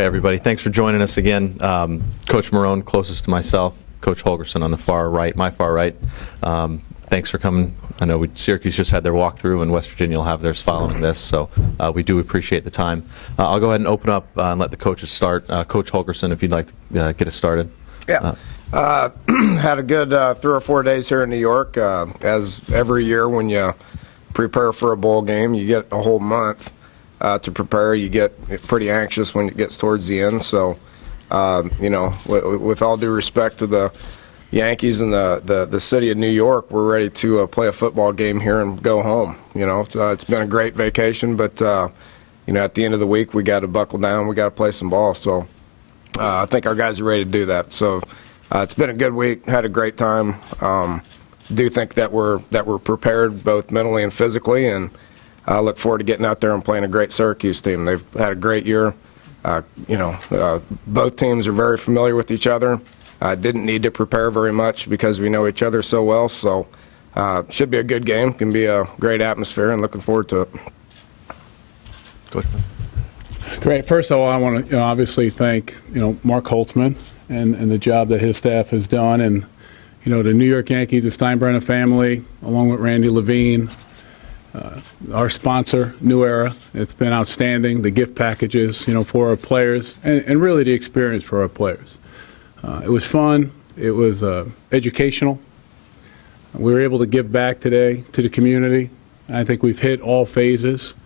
Okay, everybody, thanks for joining us again. Coach Marrone, closest to myself, Coach Holgorsen on the far right, my far right. Thanks for coming. I know Syracuse just had their walkthrough, and West Virginia will have theirs following this, so we do appreciate the time. I'll go ahead and open up and let the coaches start. Coach Holgorsen, if you'd like to get us started. Yeah. Had a good 3 or 4 days here in New York. As every year when you prepare for a bowl game, you get a whole month to prepare. You get pretty anxious when it gets towards the end. So, with all due respect to the Yankees and the city of New York, we're ready to play a football game here and go home. It's been a great vacation, but at the end of the week we got to buckle down. We got to play some ball. So I think our guys are ready to do that. So it's been a good week. Had a great time. Do think that we're prepared both mentally and physically, and I look forward to getting out there and playing a great Syracuse team. They've had a great year. Both teams are very familiar with each other. Didn't need to prepare very much because we know each other so well. So should be a good game. Can be a great atmosphere, and looking forward to it. Coach. Great. First of all, I want to obviously thank Mark Holtzman and the job that his staff has done, and the New York Yankees, the Steinbrenner family, along with Randy Levine, our sponsor, New Era. It's been outstanding. The gift packages, for our players, and really the experience for our players. It was fun. It was educational. We were able to give back today to the community. I think we've hit all phases,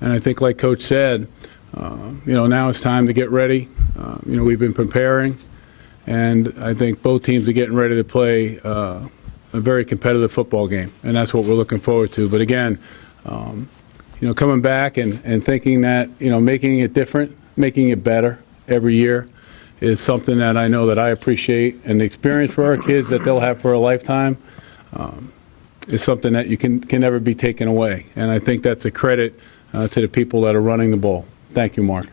and I think, like Coach said, now it's time to get ready. We've been preparing, and I think both teams are getting ready to play a very competitive football game, and that's what we're looking forward to. But again, coming back and thinking that, making it different, making it better every year is something that I know that I appreciate, and the experience for our kids that they'll have for a lifetime is something that you can never be taken away. And I think that's a credit to the people that are running the bowl. Thank you, Mark.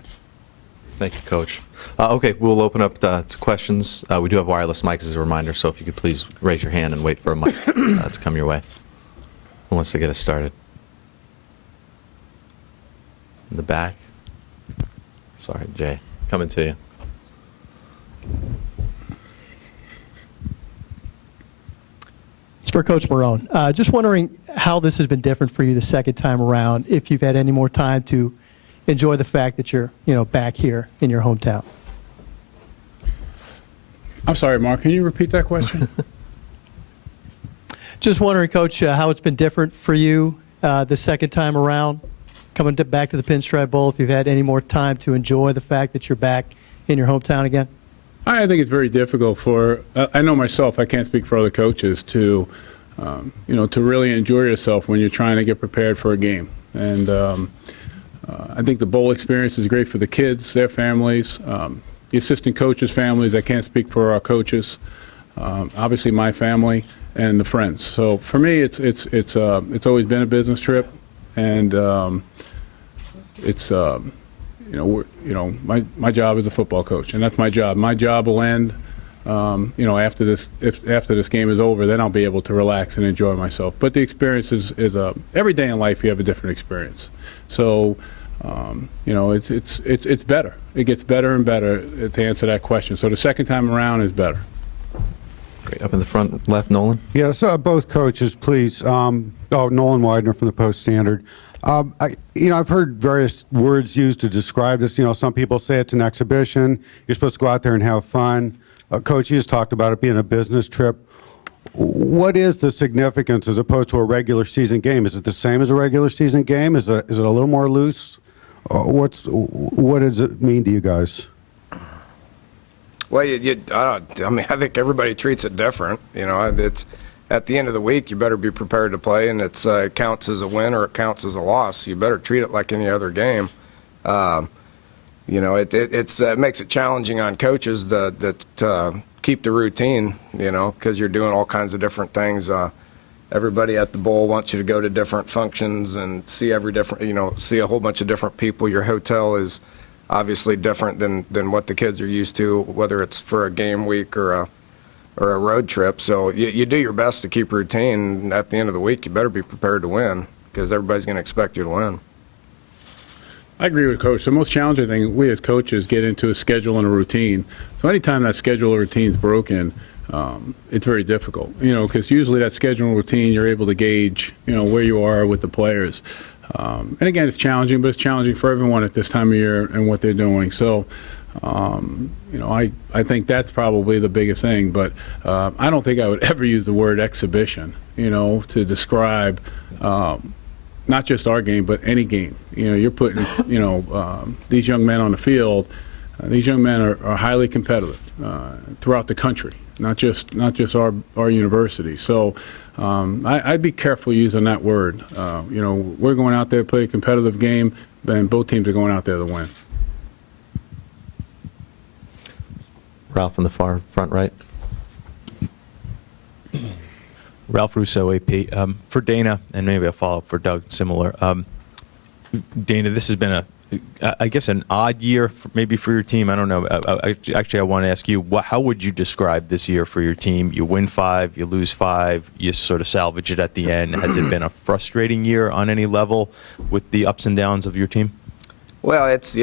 Thank you, Coach. Okay, we'll open up to questions. We do have wireless mics as a reminder, so if you could please raise your hand and wait for a mic to come your way. Who wants to get us started? In the back. Sorry, Jay. Coming to you. It's for Coach Marrone. Just wondering how this has been different for you the second time around, if you've had any more time to enjoy the fact that you're, back here in your hometown. I'm sorry, Mark, can you repeat that question? Just wondering, Coach, how it's been different for you the second time around, coming back to the Pinstripe Bowl, if you've had any more time to enjoy the fact that you're back in your hometown again? I think it's very difficult for, I know myself, I can't speak for other coaches, to really enjoy yourself when you're trying to get prepared for a game. And I think the bowl experience is great for the kids, their families, the assistant coaches' families. I can't speak for our coaches. Obviously, my family and the friends. So for me, it's always been a business trip, and my job is a football coach, and that's my job. My job will end, after this game is over. Then I'll be able to relax and enjoy myself. But the experience is every day in life you have a different experience. So, it's better. It gets better and better to answer that question. So the second time around is better. Great. Up in the front left, Nolan. Yes, both coaches, please. Nolan Widener from the Post-Standard. I've heard various words used to describe this. Some people say it's an exhibition. You're supposed to go out there and have fun. Coach, you just talked about it being a business trip. What is the significance as opposed to a regular season game? Is it the same as a regular season game? Is it a little more loose? What does it mean to you guys? Well, I think everybody treats it different. It's at the end of the week, you better be prepared to play, and it counts as a win or it counts as a loss. You better treat it like any other game. It makes it challenging on coaches that keep the routine, because you're doing all kinds of different things. Everybody at the bowl wants you to go to different functions and see see a whole bunch of different people. Your hotel is obviously different than what the kids are used to, whether it's for a game week or a road trip. So you do your best to keep routine. At the end of the week, you better be prepared to win, because everybody's going to expect you to win. I agree with Coach. The most challenging thing we as coaches get into is schedule and a routine. So anytime that schedule or routine is broken, it's very difficult, because usually that schedule and routine, you're able to gauge, where you are with the players. And again, it's challenging, but it's challenging for everyone at this time of year and what they're doing. So, I think that's probably the biggest thing. But I don't think I would ever use the word exhibition, to describe not just our game, but any game. You're putting, these young men on the field. These young men are highly competitive throughout the country, not just our university. So I'd be careful using that word. We're going out there to play a competitive game, and both teams are going out there to win. Ralph in the far front right. Ralph Russo, AP. For Dana, and maybe a follow-up for Doug, similar. Dana, this has been I guess an odd year maybe for your team. I don't know. Actually, I want to ask you, how would you describe this year for your team? You win 5, you lose 5, you sort of salvage it at the end. Has it been a frustrating year on any level with the ups and downs of your team? Well, it's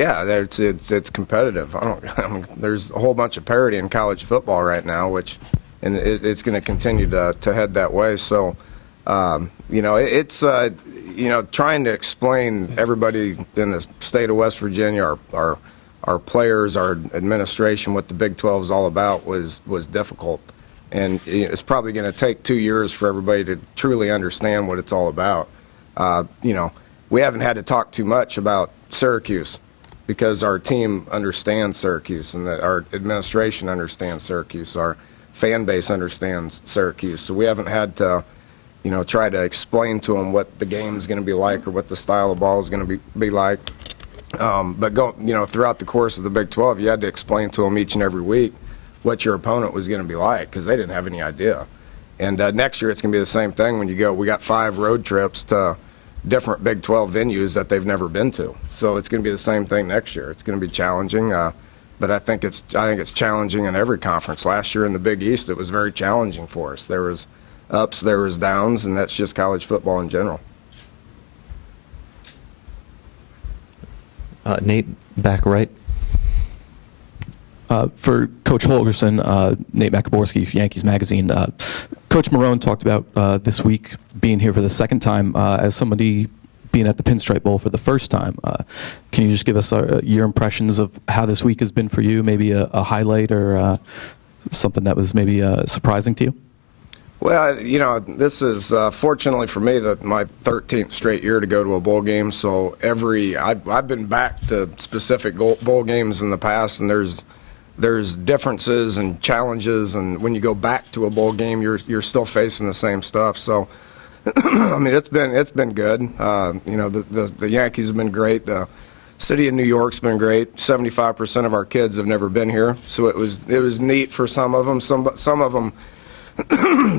competitive. There's a whole bunch of parity in college football right now, and it's going to continue to head that way. So, it's trying to explain everybody in the state of West Virginia, our players, our administration, what the Big 12 is all about was difficult, and it's probably going to take 2 years for everybody to truly understand what it's all about. We haven't had to talk too much about Syracuse because our team understands Syracuse, and our administration understands Syracuse. Our fan base understands Syracuse. So we haven't had to, try to explain to them what the game is going to be like or what the style of ball is going to be like. But throughout the course of the Big 12, you had to explain to them each and every week what your opponent was going to be like because they didn't have any idea. And next year it's going to be the same thing when you go. We got 5 road trips to different Big 12 venues that they've never been to. So it's going to be the same thing next year. It's going to be challenging, but I think it's challenging in every conference. Last year in the Big East, it was very challenging for us. There was ups, there was downs, and that's just college football in general. Nate, back right. For Coach Holgorsen, Nate Macaborski, Yankees Magazine. Coach Marrone talked about this week being here for the second time as somebody being at the Pinstripe Bowl for the first time. Can you just give us your impressions of how this week has been for you, maybe a highlight or something that was maybe surprising to you? Well, this is fortunately for me my 13th straight year to go to a bowl game. So I've been back to specific bowl games in the past, and there's differences and challenges, and when you go back to a bowl game, you're still facing the same stuff. So, it's been good. The Yankees have been great. The city of New York's been great. 75% of our kids have never been here, so it was neat for some of them. Some of them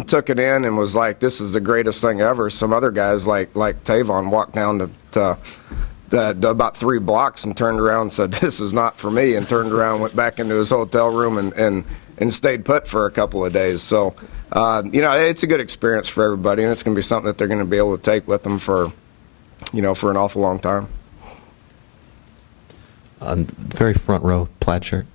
took it in and was like, "This is the greatest thing ever." Some other guys like Tavon walked down to about 3 blocks and turned around and said, "This is not for me," and turned around, went back into his hotel room and stayed put for a couple of days. So, it's a good experience for everybody, and it's going to be something that they're going to be able to take with them for an awful long time. Very front row, plaid shirt.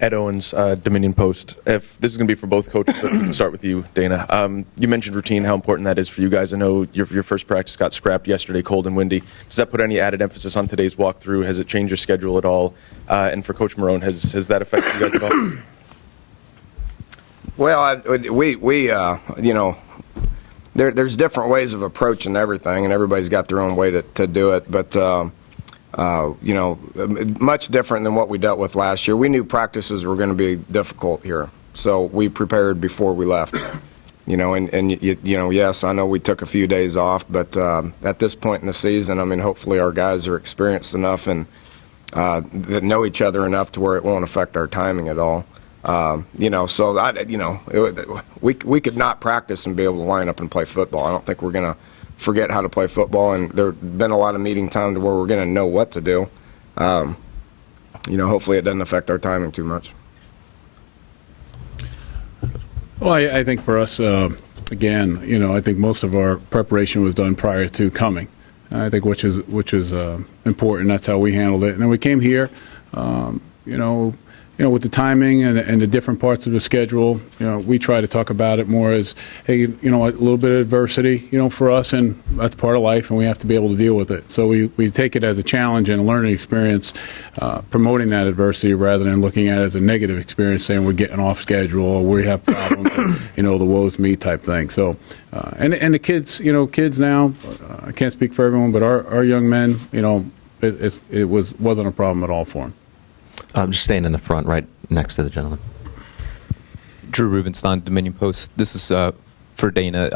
Ed Owens, Dominion Post. If this is going to be for both coaches, but we can start with you, Dana. You mentioned routine, how important that is for you guys. I know your first practice got scrapped yesterday, cold and windy. Does that put any added emphasis on today's walkthrough? Has it changed your schedule at all? And for Coach Marrone, has that affected you guys at all? Well, there's different ways of approaching everything, and everybody's got their own way to do it. But much different than what we dealt with last year. We knew practices were going to be difficult here, so we prepared before we left. Yes, I know we took a few days off, but at this point in the season, hopefully our guys are experienced enough and that know each other enough to where it won't affect our timing at all. We could not practice and be able to line up and play football. I don't think we're going to forget how to play football, and there's been a lot of meeting time to where we're going to know what to do. Hopefully it doesn't affect our timing too much. Well, I think for us, again, I think most of our preparation was done prior to coming. I think, which is important. That's how we handled it. And then we came here, with the timing and the different parts of the schedule. We try to talk about it more as, hey, a little bit of adversity, for us, and that's part of life, and we have to be able to deal with it. So we take it as a challenge and a learning experience, promoting that adversity rather than looking at it as a negative experience, saying we're getting off schedule or we have problems, the woe's me type thing. So, and the kids, kids now, I can't speak for everyone, but our young men, it wasn't a problem at all for them. I'm just staying in the front, right next to the gentleman. Drew Rubenstein, Dominion Post. This is for Dana.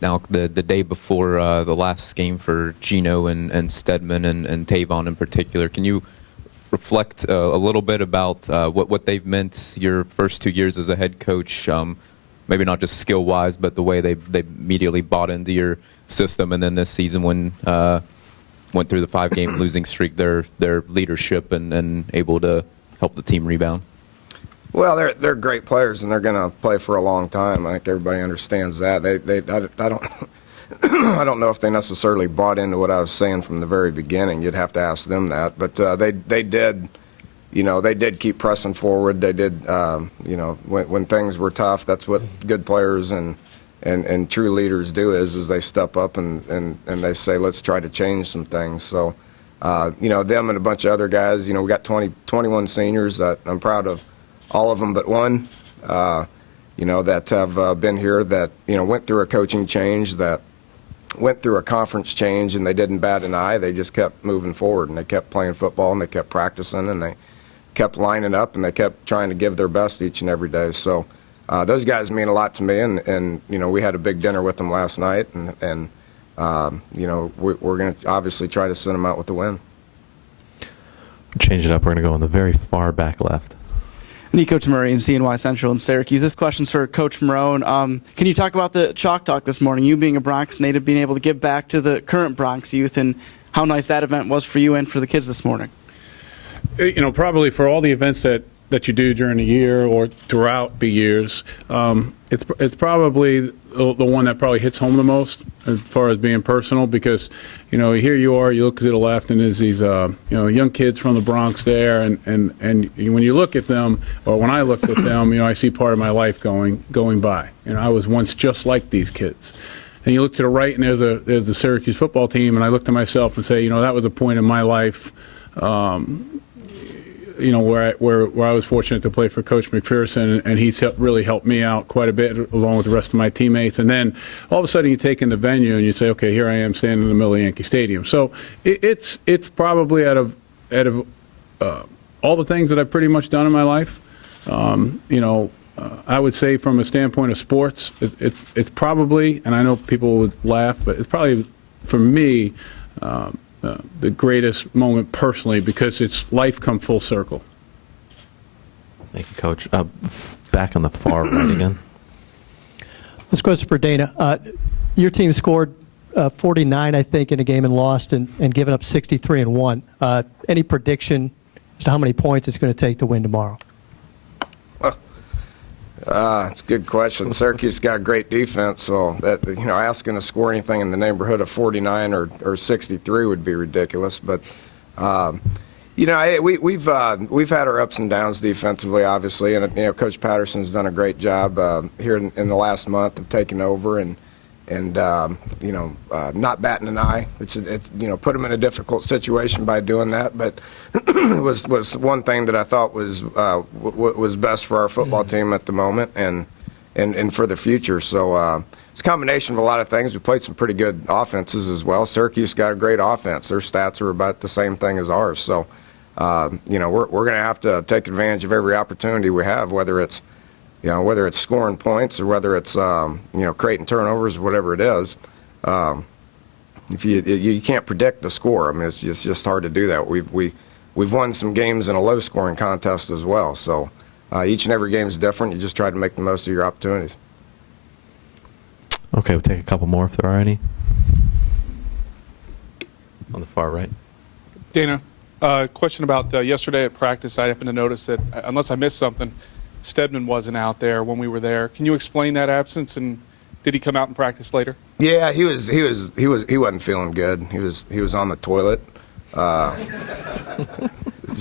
Now, the day before the last game for Gino and Stedman and Tavon in particular, can you reflect a little bit about what they've meant your first 2 years as a head coach? Maybe not just skill-wise, but the way they immediately bought into your system, and then this season when went through the 5-game losing streak, their leadership and able to help the team rebound? Well, they're great players, and they're going to play for a long time. I think everybody understands that. I don't I don't know if they necessarily bought into what I was saying from the very beginning. You'd have to ask them that. But they did, they did keep pressing forward. They did, when things were tough. That's what good players and true leaders do is they step up and they say, let's try to change some things. So, them and a bunch of other guys, we got 21 seniors that I'm proud of, all of them but one, that have been here that, went through a coaching change, that went through a conference change, and they didn't bat an eye. They just kept moving forward, and they kept playing football, and they kept practicing, and they kept lining up, and they kept trying to give their best each and every day. So, those guys mean a lot to me, and we had a big dinner with them last night, and we're going to obviously try to send them out with the win. Change it up. We're going to go on the very far back left. Nico Tamuri in CNY Central in Syracuse. This question's for Coach Marrone. Can you talk about the Chalk Talk this morning? You being a Bronx native, being able to give back to the current Bronx youth, and how nice that event was for you and for the kids this morning. Probably for all the events that you do during the year or throughout the years, it's probably the one that probably hits home the most as far as being personal, because here you are, you look to the left, and there's these young kids from the Bronx there, and when you look at them, or when I looked at them, I see part of my life going by. I was once just like these kids. And you look to the right, and there's the Syracuse football team, and I look to myself and say, that was a point in my life where I was fortunate to play for Coach McPherson, and he's really helped me out quite a bit, along with the rest of my teammates. And then all of a sudden you take in the venue and you say, okay, here I am standing in the middle of Yankee Stadium. So it's probably out of all the things that I've pretty much done in my life, I would say from a standpoint of sports, it's probably, and I know people would laugh, but it's probably, for me, the greatest moment personally, because it's life come full circle. Thank you, Coach. Back on the far right again. This question for Dana. Your team scored 49, I think, in a game and lost, and given up 63 and won. Any prediction as to how many points it's going to take to win tomorrow? It's a good question. Syracuse got a great defense, so that asking to score anything in the neighborhood of 49 or 63 would be ridiculous. But we've had our ups and downs defensively, obviously, and Coach Patterson's done a great job here in the last month of taking over and not batting an eye. It's put them in a difficult situation by doing that, but it was one thing that I thought was best for our football team at the moment and for the future. So it's a combination of a lot of things. We played some pretty good offenses as well. Syracuse got a great offense. Their stats are about the same thing as ours. So we're going to have to take advantage of every opportunity we have, whether it's scoring points or whether it's creating turnovers or whatever it is. If you can't predict the score, I mean, it's just hard to do that. We've won some games in a low scoring contest as well. So each and every game is different. You just try to make the most of your opportunities. Okay, we'll take a couple more if there are any. On the far right. Dana, question about yesterday at practice. I happened to notice that, unless I missed something, Stedman wasn't out there when we were there. Can you explain that absence, and Did he come out and practice later? Yeah, he wasn't feeling good. He was on the toilet,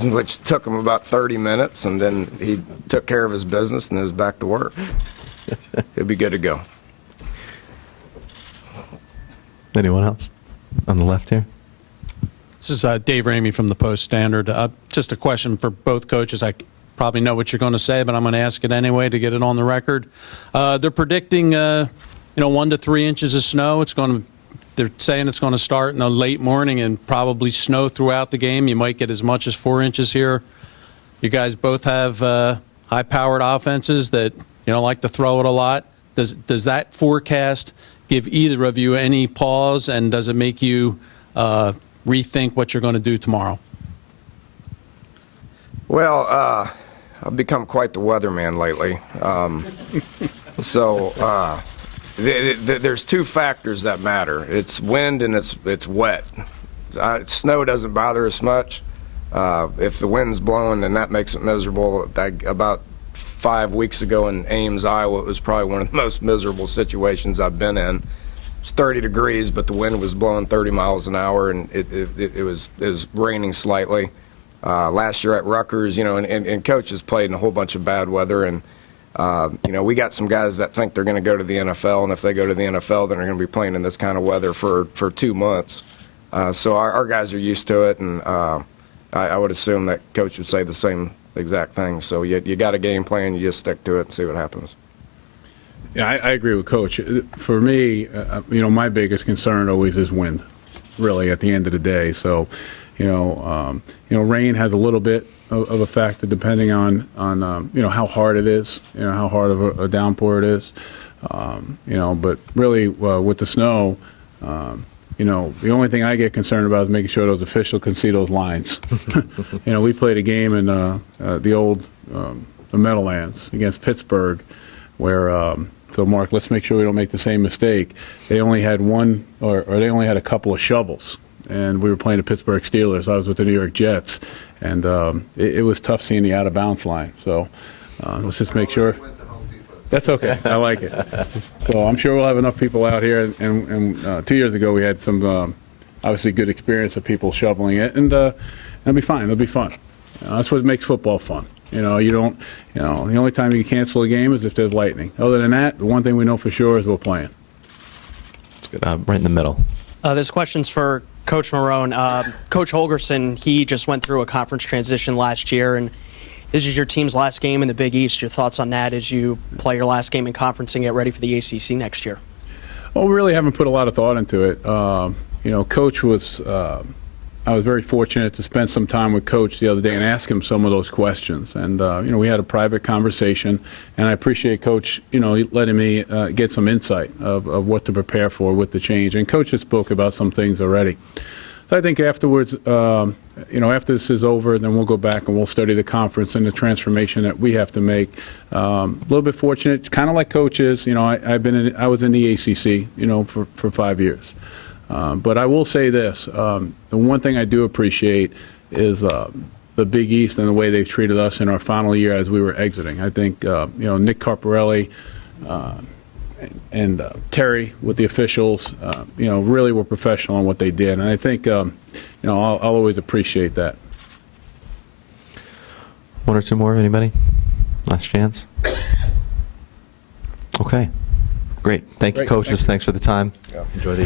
which took him about 30 minutes, and then he took care of his business and was back to work. He'll be good to go. Anyone else on the left here? This is Dave Ramey from the Post-Standard. Just a question for both coaches. I probably know what you're going to say, but I'm going to ask it anyway to get it on the record. They're predicting, 1 to 3 inches of snow. They're saying it's going to start in the late morning and probably snow throughout the game. You might get as much as 4 inches here. You guys both have high-powered offenses that like to throw it a lot. Does that forecast give either of you any pause, and does it make you rethink what you're going to do tomorrow? Well, I've become quite the weatherman lately. There's two factors that matter. It's wind and it's wet. Snow doesn't bother us much. If the wind's blowing, then that makes it miserable. About 5 weeks ago in Ames, Iowa, it was probably one of the most miserable situations I've been in. It's 30 degrees, but the wind was blowing 30 miles an hour, and it was raining slightly. Last year at Rutgers, and coaches played in a whole bunch of bad weather, and we got some guys that think they're going to go to the NFL, and if they go to the NFL, then they're going to be playing in this kind of weather for 2 months. So our guys are used to it, and I would assume that coach would say the same exact thing. So you got a game plan, you just stick to it and see what happens. Yeah, I agree with Coach. For me, my biggest concern always is wind, really, at the end of the day. So, rain has a little bit of a factor depending on how hard it is, how hard of a downpour it is. But really with the snow, the only thing I get concerned about is making sure those officials can see those lines. We played a game in the old the Meadowlands against Pittsburgh where so Mark, let's make sure we don't make the same mistake. They only had one or they only had a couple of shovels. And we were playing the Pittsburgh Steelers. I was with the New York Jets, and it was tough seeing the out-of-bounds line. So let's just make sure. That's okay. I like it. So I'm sure we'll have enough people out here. And 2 years ago, we had some obviously good experience of people shoveling it, and it'll be fine. It'll be fun. That's what makes football fun. The only time you cancel a game is if there's lightning. Other than that, the one thing we know for sure is we're playing. That's good. Right in the middle. This question's for Coach Marrone. Coach Holgorsen, he just went through a conference transition last year, and this is your team's last game in the Big East. Your thoughts on that as you play your last game in conference and get ready for the ACC next year? Well, we really haven't put a lot of thought into it. Coach was I was very fortunate to spend some time with Coach the other day and ask him some of those questions. And, we had a private conversation, and I appreciate Coach, letting me get some insight of what to prepare for with the change. And Coach has spoke about some things already. So I think afterwards, after this is over, then we'll go back and we'll study the conference and the transformation that we have to make. A little bit fortunate, kind of like Coach is. I was in the ACC, for 5 years. But I will say this, the one thing I do appreciate is the Big East and the way they've treated us in our final year as we were exiting. I think, Nick Carparelli and Terry with the officials, really were professional in what they did. And I think, I'll always appreciate that. One or two more, anybody? Last chance? Okay. Great. Thank you, coaches. Thanks for the time. Yeah. Enjoy the